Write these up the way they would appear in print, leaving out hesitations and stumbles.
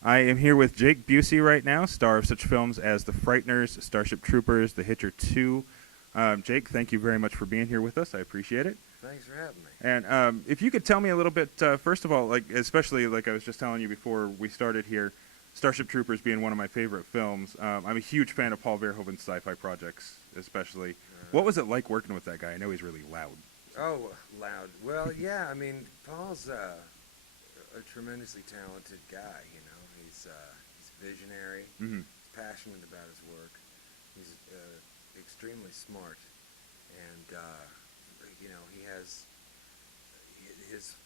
I am here with Jake Busey right now, star of such films as The Frightners, Starship Troopers, The Hitcher 2. Jake, thank you very much for being here with us. I appreciate it. Thanks for having me. And if you could tell me a little bit, first of all, like especially like I was just telling you before we started here, Starship Troopers being one of my favorite films. I'm a huge fan of Paul Verhoeven's sci-fi projects, especially. What was it like working with that guy? I know he's really loud. Oh, loud. Well, yeah. I mean, Paul's a tremendously talented guy. You know, he's visionary. Mm-hmm. He's passionate about his work. He's extremely smart, and you know, he has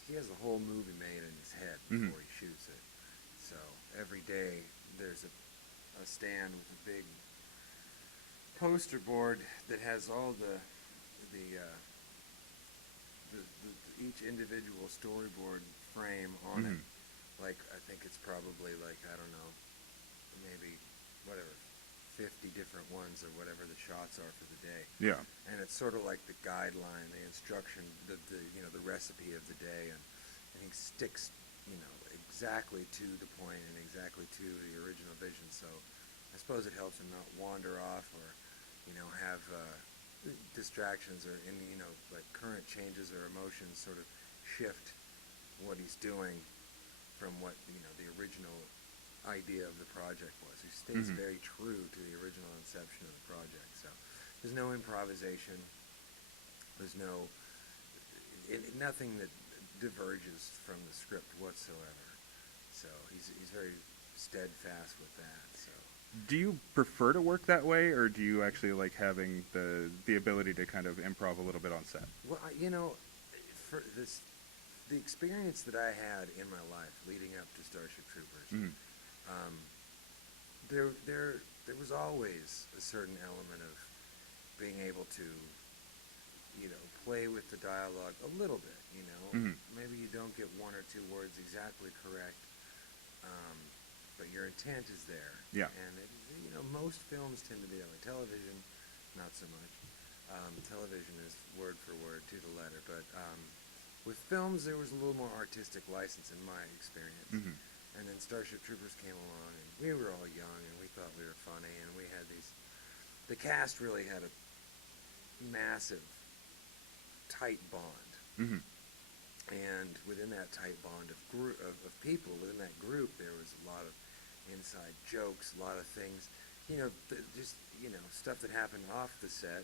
the whole movie made in his head before he shoots it. So every day there's a stand with a big poster board that has all the each individual storyboard frame on it. Like, I think it's probably like, I don't know, maybe whatever, 50 different ones or whatever the shots are for the day. Yeah. And it's sort of like the guideline, the instruction, the you know, the recipe of the day, and he sticks, you know, exactly to the point and exactly to the original vision. So I suppose it helps him not wander off or, you know, have distractions or any, you know, like current changes or emotions sort of shift what he's doing from what, you know, the original idea of the project was. He stays very true to the original inception of the project. So there's no improvisation. There's nothing that diverges from the script whatsoever. So he's very steadfast with that. So. Do you prefer to work that way, or do you actually like having the ability to kind of improv a little bit on set? Well, you know, for this, the experience that I had in my life leading up to Starship Troopers, there was always a certain element of being able to, you know, play with the dialogue a little bit. You know, maybe you don't get one or two words exactly correct. But your intent is there. Yeah. And, you know, most films tend to be that way. Television, not so much. Television is word for word to the letter. But with films, there was a little more artistic license in my experience. And then Starship Troopers came along, and we were all young, and we thought we were funny, and we had these... The cast really had a massive, tight bond. And within that tight bond of people, within that group, there was a lot of inside jokes, a lot of things, you know, just, you know, stuff that happened off the set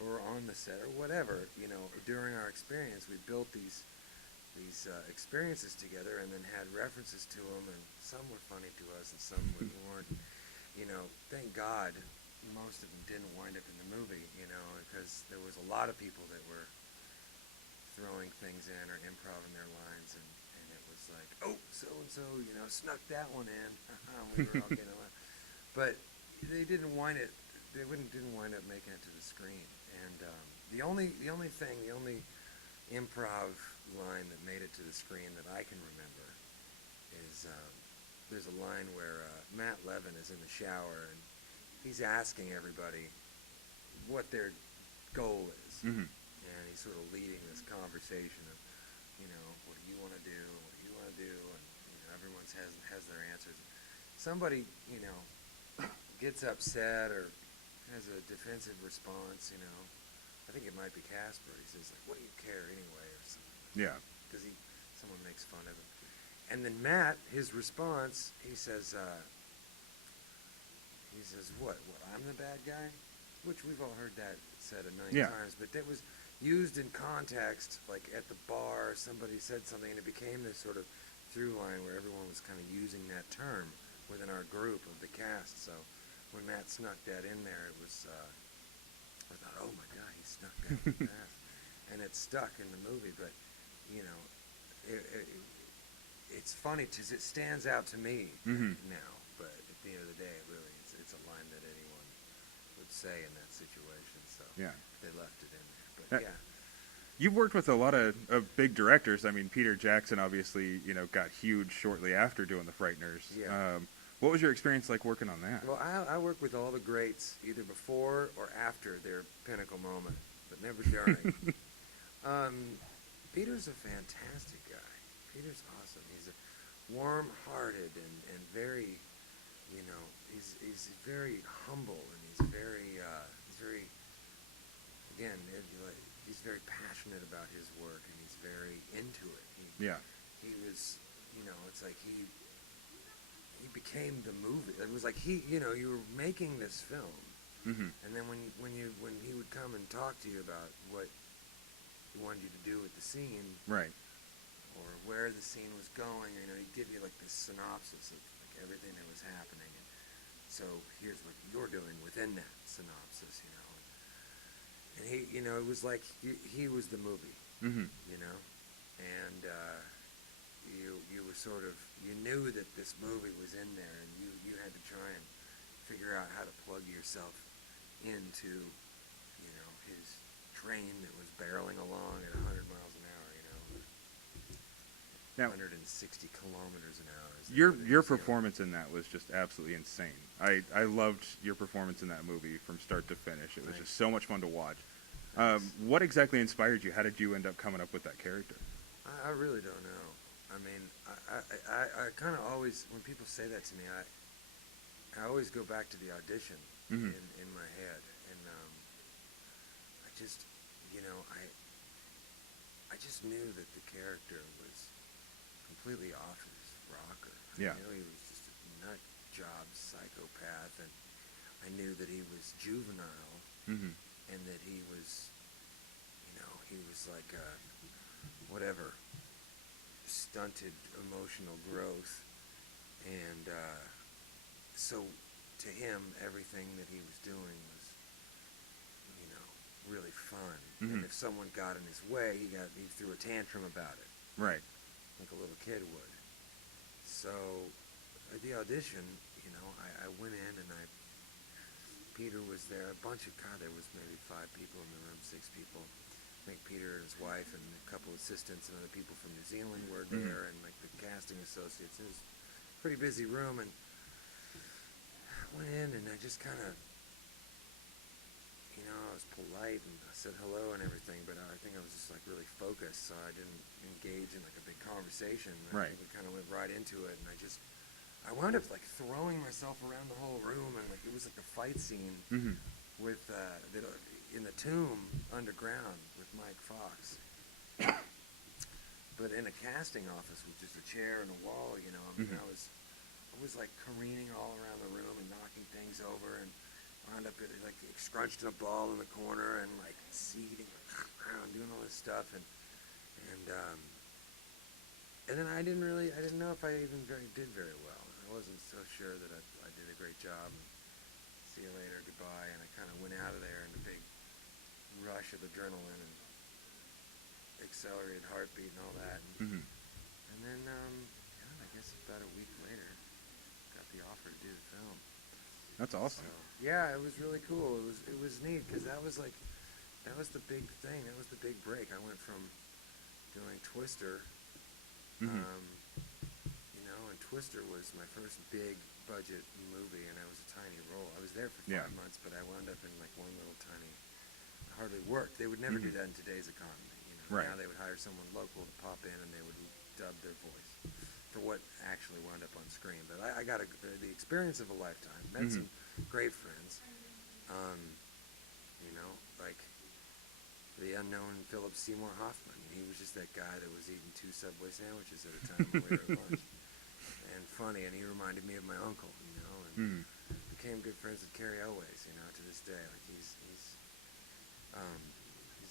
or on the set or whatever, you know, during our experience. We built these experiences together and then had references to them, and some were funny to us and some weren't. You know, thank God most of them didn't wind up in the movie, you know, because there was a lot of people that were throwing things in or improv in their lines, and it was like, oh, so-and-so, you know, snuck that one in. We were all getting a laugh. But they didn't wind up making it to the screen. And the only improv line that made it to the screen that I can remember is there's a line where Matt Levin is in the shower, and he's asking everybody what their goal is. And he's sort of leading this conversation of, you know, what do you want to do? What do you want to do? And, you know, everyone has their answers. Somebody, you know, gets upset or has a defensive response, you know. I think it might be Casper. He says, like, what do you care anyway? Or something. Yeah. Because someone makes fun of him. And then Matt, his response, he says, what, I'm the bad guy? Which we've all heard that said a million times, but that was used in context, like at the bar, somebody said something, and it became this sort of through line where everyone was kind of using that term within our group of the cast. So when Matt snuck that in there, it was, I thought, oh my God, he snuck that in fast. And it stuck in the movie, but, you know, it's funny because it stands out to me now, but at the end of the day, it really, it's a line that anyone would say in that situation, so they left it in there. But yeah. You've worked with a lot of big directors. I mean, Peter Jackson obviously, you know, got huge shortly after doing The Frighteners. Yeah. What was your experience like working on that? Well, I work with all the greats either before or after their pinnacle moment, but never during. Peter's a fantastic guy. Peter's awesome. He's a warm-hearted and very, he's very humble, and he's very, again, he's very passionate about his work, and he's very into it. Yeah. He was, it's like he became the movie. It was like you were making this film, and then when he would come and talk to you about what he wanted you to do with the scene, right, or where the scene was going, he'd give you like this synopsis of like everything that was happening, and so here's what you're doing within that synopsis, and he, it was like he was the movie, and you were sort of, you knew that this movie was in there, and you had to try and figure out how to plug yourself into, his train that was barreling along at 100 miles an hour, Now, 160 kilometers an hour. Your performance in that was just absolutely insane. I loved your performance in that movie from start to finish. It was just so much fun to watch. What exactly inspired you? How did you end up coming up with that character? I really don't know. I mean, I kind of always, when people say that to me, I always go back to the audition in my head, and I just, I just knew that the character was completely off his rocker. Yeah. I knew he was just a nut job psychopath, and I knew that he was juvenile, and that he was, he was like a, whatever, stunted emotional growth, and so to him, everything that he was doing was, really fun. And if someone got in his way, he threw a tantrum about it. Right. Like a little kid would. So at the audition, I went in, and Peter was there. There was maybe 5 people in the room, 6 people. I think Peter and his wife and a couple assistants and other people from New Zealand were there, and like the casting associates. It was a pretty busy room, and I went in, and I just kind of, I was polite, and I said hello and everything, but I think I was just like really focused, so I didn't engage in like a big conversation. Right. We kind of went right into it, and I wound up like throwing myself around the whole room, and like it was like a fight scene with in the tomb underground with Mike Fox. But in a casting office with just a chair and a wall, I mean, I was like careening all around the room and knocking things over, and wound up like scrunched in a ball in the corner, and like seething around, doing all this stuff, and then I didn't know if I even did very well. I wasn't so sure that I did a great job. And see you later, goodbye, and I kind of went out of there in a big rush of adrenaline and accelerated heartbeat and all that, and then I guess about a week later, got the offer to do the film. That's awesome. So, yeah, it was really cool. It was neat, because that was the big thing. That was the big break. I went from doing Twister, and Twister was my first big budget movie, and I was a tiny role. I was there for 5 months, but I wound up in like one little tiny, hardly worked. They would never do that in today's economy. Right. Now they would hire someone local to pop in, and they would dub their voice for what actually wound up on screen. But I got the experience of a lifetime. Met some great friends. Like the unknown Philip Seymour Hoffman. He was just that guy that was eating 2 Subway sandwiches at a time when we were at lunch. And funny, and he reminded me of my uncle, and became good friends with Carrie Elways, to this day. Like he's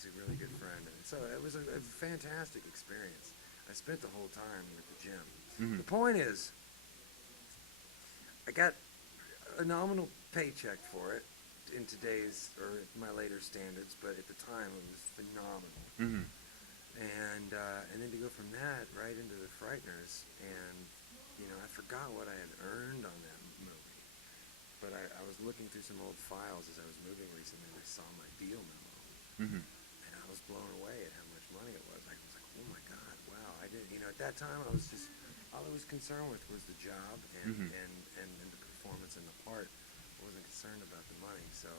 a really good friend. And so it was a fantastic experience. I spent the whole time at the gym. The point is, I got a nominal paycheck for it in today's, or my later standards, but at the time it was phenomenal. And then to go from that right into the Frightners, and I forgot what I had earned on that movie, but I was looking through some old files as I was moving recently, and I saw my deal memo, and I was blown away at how much money it was. I was like, oh my God, wow! I didn't, at that time I was just, all I was concerned with was the job and the performance and the part. I wasn't concerned about the money, so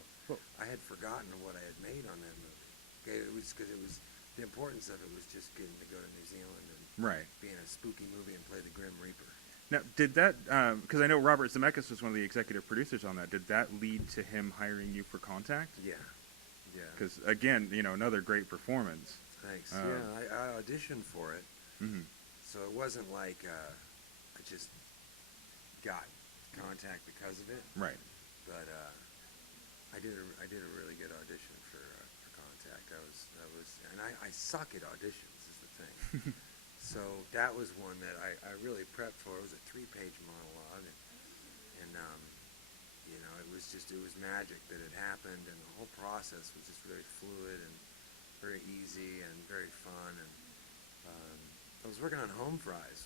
I had forgotten what I had made on that movie. Okay, it was because it was the importance of it was just getting to go to New Zealand and Right. be in a spooky movie and play the Grim Reaper. Now, did that, because I know Robert Zemeckis was one of the executive producers on that, did that lead to him hiring you for Contact? Yeah, yeah. Because, again, another great performance. Thanks. Yeah, I auditioned for it, Mm-hmm. so it wasn't like I just got Contact because of it. Right. But I did a really good audition for Contact. And I suck at auditions is the thing. So that was one that I really prepped for. It was a 3-page monologue, and it was magic that it happened, and the whole process was just very fluid and very easy and very fun. And I was working on Home Fries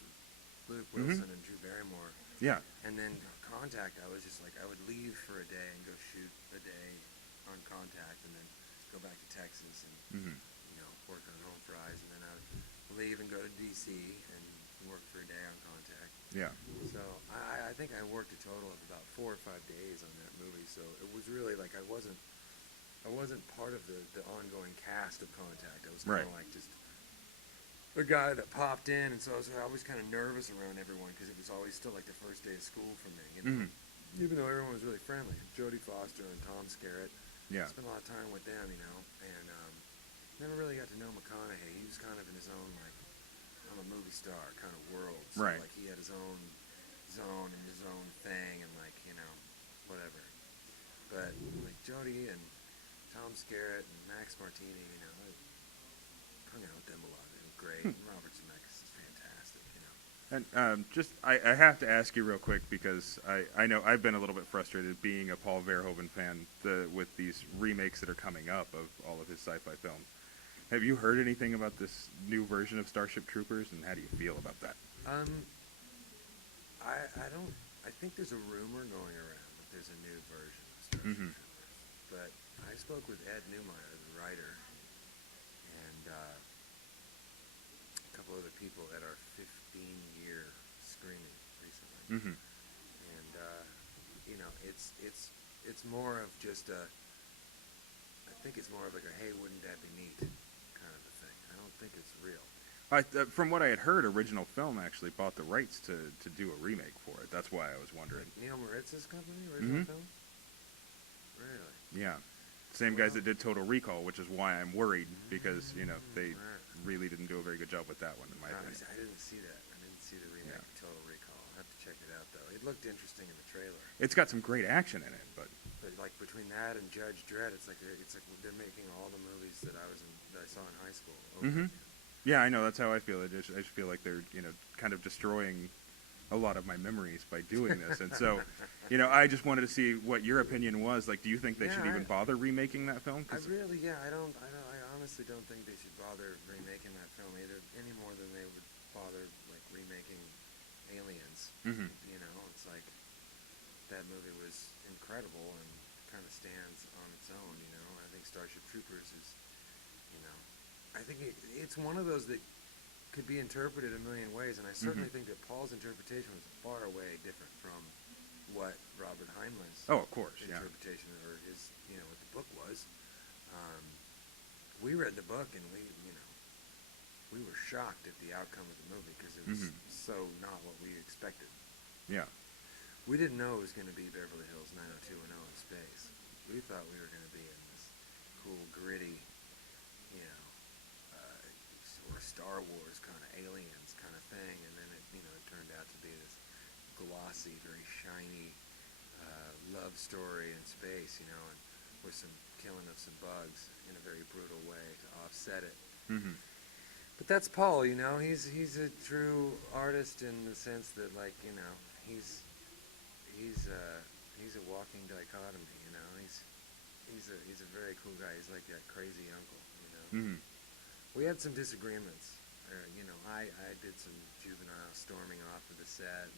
with Luke Wilson and Drew Barrymore. Yeah. And then Contact, I was just like, I would leave for a day and go shoot a day on Contact, and then go back to Texas and work on Home Fries, and then I would leave and go to DC and work for a day on Contact. Yeah. So I think I worked a total of about 4 or 5 days on that movie. So it was really like I wasn't part of the ongoing cast of Contact. I was kind of like just a guy that popped in, and so I was always kind of nervous around everyone because it was always still like the first day of school for me. Even though everyone was really friendly, Jodie Foster and Tom Skerritt. Yeah. I spent a lot of time with them, and never really got to know McConaughey. He was kind of in his own, like, I'm a movie star kind of world. So, Right. like, he had his own zone and his own thing and, like, whatever. But, like, Jodie and Tom Skerritt and Max Martini, I hung out with them a lot. They were great. And Robert Zemeckis is fantastic, And I have to ask you real quick because I know I've been a little bit frustrated being a Paul Verhoeven fan with these remakes that are coming up of all of his sci-fi films. Have you heard anything about this new version of Starship Troopers, and how do you feel about that? I think there's a rumor going around that there's a new version of Starship Troopers. But I spoke with Ed Neumeyer, the writer, and a couple other people at our 15-year screening recently. And it's more of just I think it's more of like a, hey, wouldn't that be neat kind of a thing. I don't think it's real. From what I had heard, Original Film actually bought the rights to do a remake for it. That's why I was wondering. Neil Moritz's company, Original Film? Really? Yeah. Same guys that did Total Recall, which is why I'm worried, because, they really didn't do a very good job with that one, in my opinion. I didn't see that. I didn't see the remake of Total Recall. I'll have to check it out, though. It looked interesting in the trailer. It's got some great action in it, but like between that and Judge Dredd, it's like they're making all the movies that I saw in high school. yeah, I know, that's how I feel. I just feel like they're kind of destroying a lot of my mememories by doing this, and so I just wanted to see what your opinion was. Like, do you think they should even bother remaking that film? I honestly don't think they should bother remaking that film either, any more than they would bother like remaking Aliens. It's like that movie was incredible and kind of stands on its own. I think Starship Troopers is, I think it's one of those that could be interpreted a million ways, and I certainly think that Paul's interpretation was far away different from what Robert Heinlein's interpretation or his, what the book was. We read the book and we were shocked at the outcome of the movie because it was so not what we expected. Yeah. We didn't know it was going to be Beverly Hills 90210 in space. We thought we were going to be in this cool, gritty, or Star Wars kind of aliens kind of thing, and then it turned out to be this glossy, very shiny love story in space, and with some killing of some bugs in a very brutal way to offset it. But that's Paul, he's a true artist in the sense that, like, he's a walking dichotomy, he's a very cool guy. He's like that crazy uncle, We had some disagreements. I did some juvenile storming off of the set,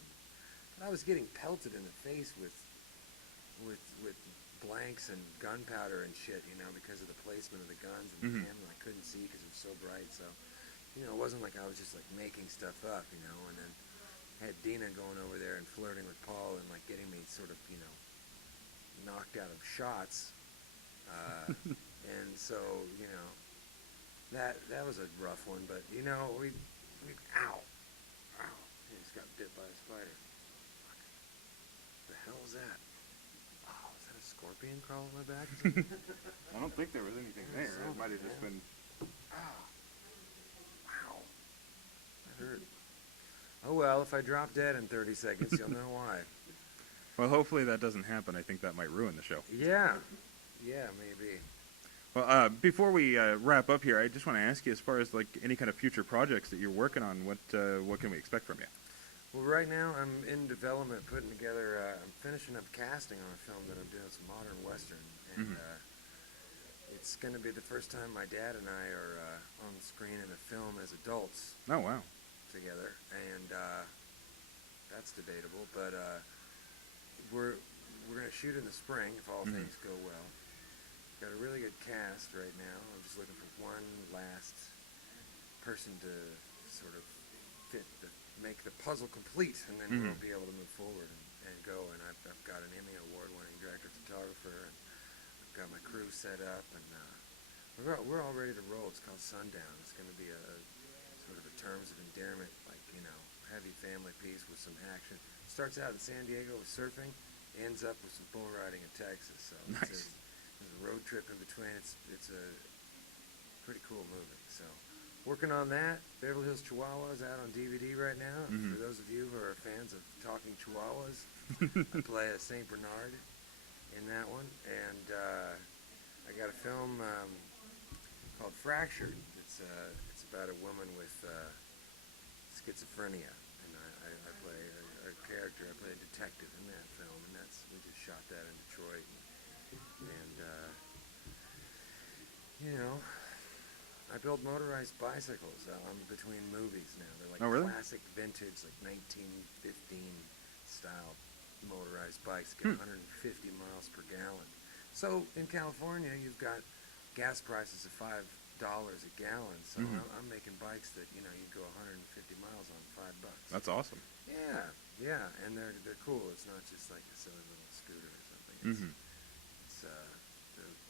and I was getting pelted in the face with blanks and gunpowder and shit, because of the placement of the guns and the camera. I couldn't see because it was so bright. So, it wasn't like I was just like making stuff up, and then had Dina going over there and flirting with Paul and like getting me sort of, knocked out of shots. And so, That was a rough one, but you know, we ow. He just got bit by a spider. Fuck. The hell is that? Oh, is that a scorpion crawling on my back? I don't think there was anything there. It might have just been. Oh. Wow. That hurt. Oh well, if I drop dead in 30 seconds, you'll know why. Well, hopefully that doesn't happen. I think that might ruin the show. Yeah. Yeah, maybe. Well, before we wrap up here, I just want to ask you, as far as like any kind of future projects that you're working on, what can we expect from you? Well, right now I'm in development, putting together. I'm finishing up casting on a film that I'm doing. It's a modern western, and it's going to be the first time my dad and I are on screen in a film as adults Oh wow. together, and that's debatable. But we're going to shoot in the spring if all things go well. Got a really good cast right now. I'm just looking for one last person to sort of make the puzzle complete, and then we'll be able to move forward and go. And I've got an Emmy award-winning director photographer, and I've got my crew set up, and we're all ready to roll. It's called Sundown. It's going to be a sort of a terms of endearment, like, you know, heavy family piece with some action. Starts out in San Diego with surfing, ends up with some bull riding in Texas. So Nice. there's a road trip in between. It's a pretty cool movie. So working on that. Beverly Hills Chihuahuas out on DVD right now. For those of you who are fans of talking Chihuahuas, I play a Saint Bernard in that one, and I got a film called Fractured. It's about a woman with schizophrenia, and I play a character. I play a detective in that film, and we just shot that in Detroit, and you know. I build motorized bicycles between movies now. They're like classic vintage, like 1915 style motorized bikes, get 150 miles per gallon. So in California, you've got gas prices of $5 a gallon. So I'm making bikes that, you know, you go 150 miles on $5. That's awesome. Yeah, and they're cool. It's not just like a silly little scooter or something.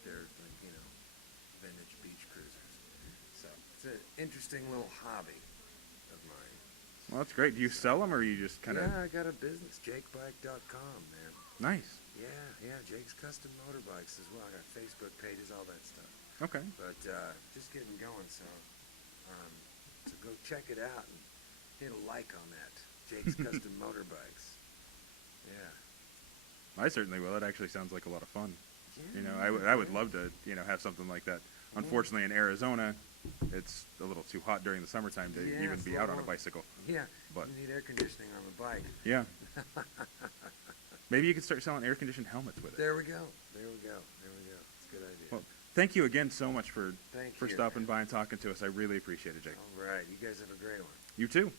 They're like, you know, vintage beach cruisers. So it's an interesting little hobby of mine. Well, that's great. Do you sell them, or you just kind of? Yeah, I got a business, jakebike.com, man. Nice. Yeah, Jake's Custom Motorbikes as well. I got Facebook pages, all that stuff. Okay. But just getting going, so go check it out and hit a like on that. Jake's Custom Motorbikes. Yeah. I certainly will. It actually sounds like a lot of fun. Yeah, You know, I would love to, you know, have something like that. Unfortunately, in Arizona, it's a little too hot during the summertime to even be out on a bicycle. Yeah, But you need air conditioning on the bike. yeah, maybe you could start selling air-conditioned helmets with it. There we go. It's a good idea. Well, thank you again so much for Thank you, stopping man. by and talking to us. I really appreciate it, Jake. All right, you guys have a great one. You too.